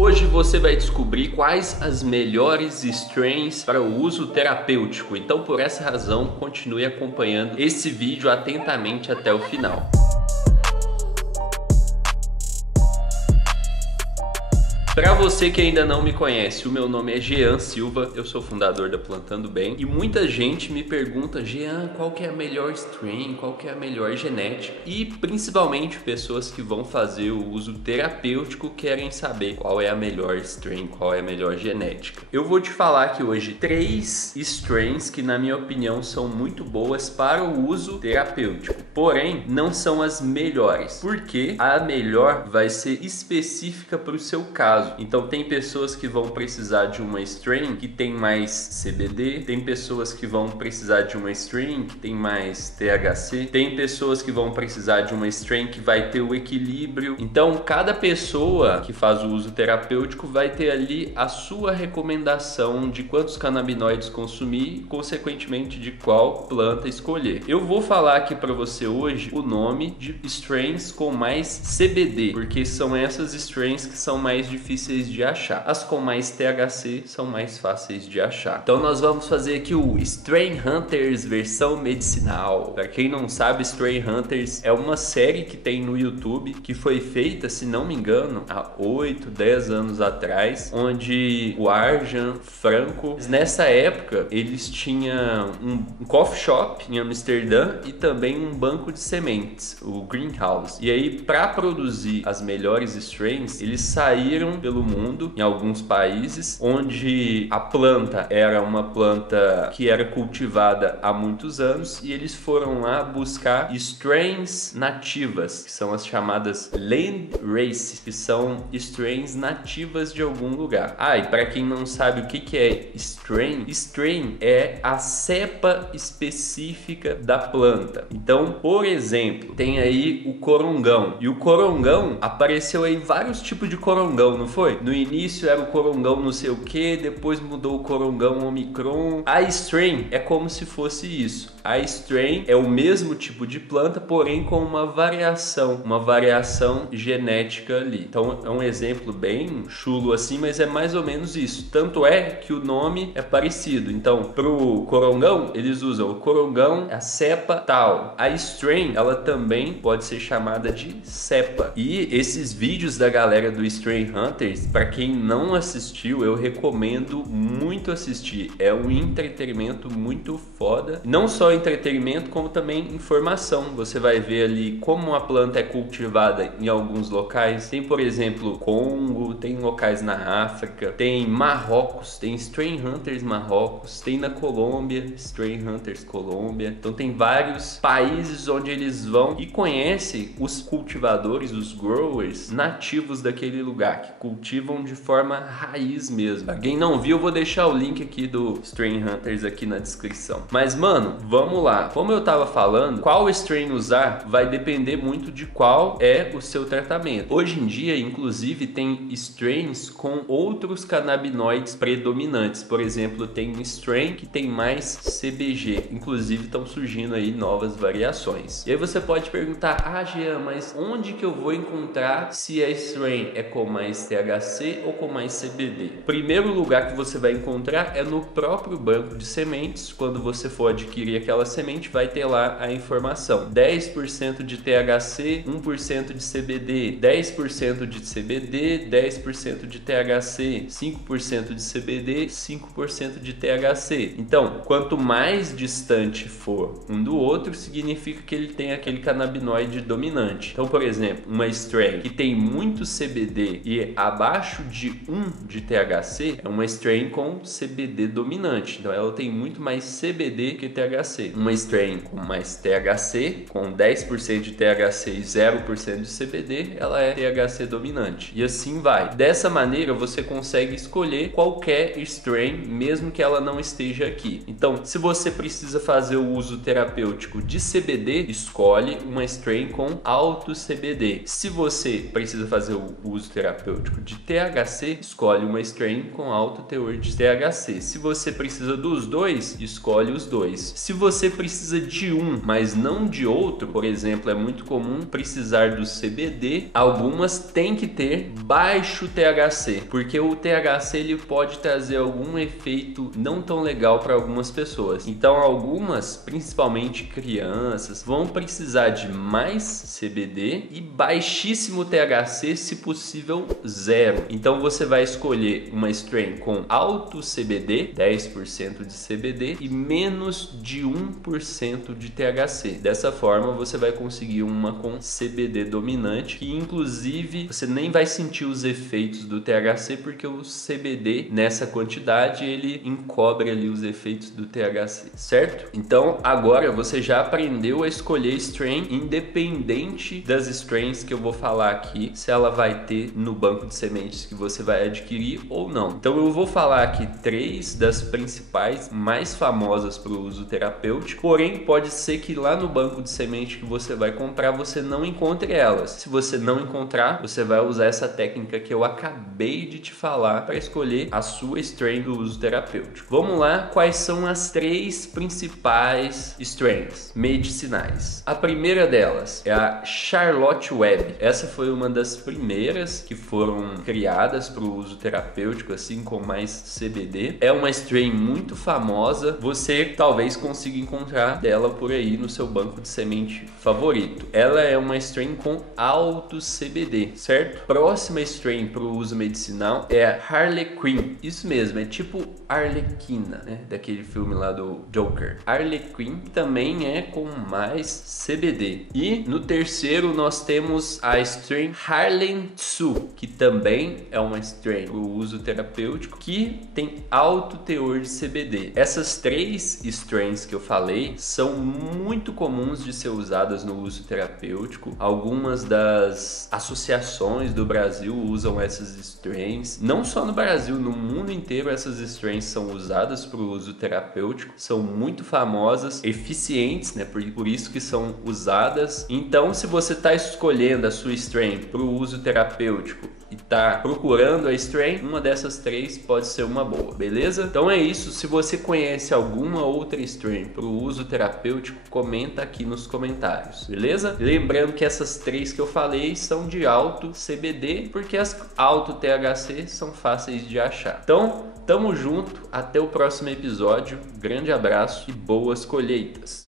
Hoje você vai descobrir quais as melhores strains para o uso terapêutico. Então, por essa razão, continue acompanhando esse vídeo atentamente até o final. Para você que ainda não me conhece, o meu nome é Jean Silva, eu sou fundador da Plantando Bem e muita gente me pergunta: Jean, qual que é a melhor strain, qual que é a melhor genética? E principalmente pessoas que vão fazer o uso terapêutico querem saber qual é a melhor strain, qual é a melhor genética. Eu vou te falar aqui hoje 3 strains que na minha opinião são muito boas para o uso terapêutico, porém não são as melhores, porque a melhor vai ser específica para o seu caso. Então tem pessoas que vão precisar de uma strain que tem mais CBD, tem pessoas que vão precisar de uma strain que tem mais THC, tem pessoas que vão precisar de uma strain que vai ter o equilíbrio. Então cada pessoa que faz o uso terapêutico vai ter ali a sua recomendação de quantos canabinoides consumir e consequentemente de qual planta escolher. Eu vou falar aqui para você hoje o nome de strains com mais CBD, porque são essas strains que são mais difíceis de achar. As com mais THC são mais fáceis de achar. Então nós vamos fazer aqui o Strain Hunters versão medicinal. Para quem não sabe, Strain Hunters é uma série que tem no YouTube que foi feita, se não me engano, há 8, 10 anos atrás, onde o Arjan Franco, nessa época, eles tinham um coffee shop em Amsterdã e também um banco de sementes, o Greenhouse. E aí, para produzir as melhores strains, eles saíram pelo mundo, em alguns países, onde a planta era uma planta que era cultivada há muitos anos e eles foram lá buscar strains nativas, que são as chamadas land race, que são strains nativas de algum lugar. E para quem não sabe o que é strain, strain é a cepa específica da planta. Então, por exemplo, tem aí o corongão, e o corongão apareceu aí vários tipos de corongão, não foi? No início era o corongão não sei o que, depois mudou o corongão Omicron. A strain é como se fosse isso. A strain é o mesmo tipo de planta, porém com uma variação genética ali. Então é um exemplo bem chulo assim, mas é mais ou menos isso. Tanto é que o nome é parecido. Então, pro corongão, eles usam o corongão, a cepa tal. A strain, ela também pode ser chamada de cepa. E esses vídeos da galera do Strain Hunters, para quem não assistiu, eu recomendo muito assistir. É um entretenimento muito foda. Não só entretenimento, como também informação. Você vai ver ali como a planta é cultivada em alguns locais. Tem, por exemplo, Congo, tem locais na África, tem Marrocos, tem Strain Hunters Marrocos, tem na Colômbia, Strain Hunters Colômbia. Então tem vários países onde eles vão e conhecem os cultivadores, os growers nativos daquele lugar, que cultivam de forma raiz mesmo. Pra quem não viu, eu vou deixar o link aqui do Strain Hunters aqui na descrição. Mas, mano, vamos lá. Como eu tava falando, qual strain usar vai depender muito de qual é o seu tratamento. Hoje em dia, inclusive, tem strains com outros canabinoides predominantes. Por exemplo, tem um strain que tem mais CBG. Inclusive, estão surgindo aí novas variações. E aí você pode perguntar: Jean, mas onde que eu vou encontrar se a strain é com mais THC ou com mais CBD? Primeiro lugar que você vai encontrar é no próprio banco de sementes. Quando você for adquirir aquela semente, vai ter lá a informação: 10% de THC, 1% de CBD, 10% de CBD, 10% de THC, 5% de CBD, 5% de THC. Então, quanto mais distante for um do outro, significa que ele tem aquele canabinoide dominante. Então, por exemplo, uma strain que tem muito CBD e abaixo de 1 de THC é uma strain com CBD dominante. Então, ela tem muito mais CBD que THC. Uma strain com mais THC, com 10% de THC e 0% de CBD, ela é THC dominante. E assim vai. Dessa maneira, você consegue escolher qualquer strain, mesmo que ela não esteja aqui. Então, se você precisa fazer o uso terapêutico de CBD, escolhe uma strain com alto CBD. Se você precisa fazer o uso terapêutico de THC, escolhe uma strain com alto teor de THC. Se você precisa dos dois, escolhe os dois. Se você você precisa de um, mas não de outro, por exemplo, é muito comum precisar do CBD, algumas têm que ter baixo THC, porque o THC ele pode trazer algum efeito não tão legal para algumas pessoas. Então algumas, principalmente crianças, vão precisar de mais CBD e baixíssimo THC, se possível zero. Então você vai escolher uma strain com alto CBD, 10% de CBD e menos de 1% de THC. Dessa forma você vai conseguir uma com CBD dominante, que inclusive você nem vai sentir os efeitos do THC, porque o CBD nessa quantidade ele encobre ali os efeitos do THC, certo? Então agora você já aprendeu a escolher strain, independente das strains que eu vou falar aqui, se ela vai ter no banco de sementes que você vai adquirir ou não. Então eu vou falar aqui 3 das principais, mais famosas para o uso terapêutico, porém pode ser que lá no banco de semente que você vai comprar você não encontre elas. Se você não encontrar, você vai usar essa técnica que eu acabei de te falar para escolher a sua strain do uso terapêutico. Vamos lá, quais são as 3 principais strains medicinais? A primeira delas é a Charlotte Web. Essa foi uma das primeiras que foram criadas para o uso terapêutico, assim, com mais CBD. É uma strain muito famosa, você talvez consiga encontrar dela por aí no seu banco de semente favorito. Ela é uma strain com alto CBD, certo? Próxima strain para o uso medicinal é a Harlequin. Isso mesmo, é tipo Arlequina, né? Daquele filme lá do Joker. Harlequin também é com mais CBD. E no terceiro nós temos a strain Harlem Tzu, que também é uma strain para o uso terapêutico, que tem alto teor de CBD. Essas 3 strains que eu falei são muito comuns de ser usadas no uso terapêutico. Algumas das associações do Brasil usam essas strains. Não só no Brasil, no mundo inteiro essas strains são usadas para o uso terapêutico. São muito famosas, eficientes, né? Por isso que são usadas. Então, se você está escolhendo a sua strain para o uso terapêutico e está procurando a strain, uma dessas 3 pode ser uma boa, beleza? Então é isso. Se você conhece alguma outra strain para o uso terapêutico, comenta aqui nos comentários, beleza? Lembrando que essas 3 que eu falei são de alto CBD, porque as alto THC são fáceis de achar. Então, tamo junto, até o próximo episódio, grande abraço e boas colheitas!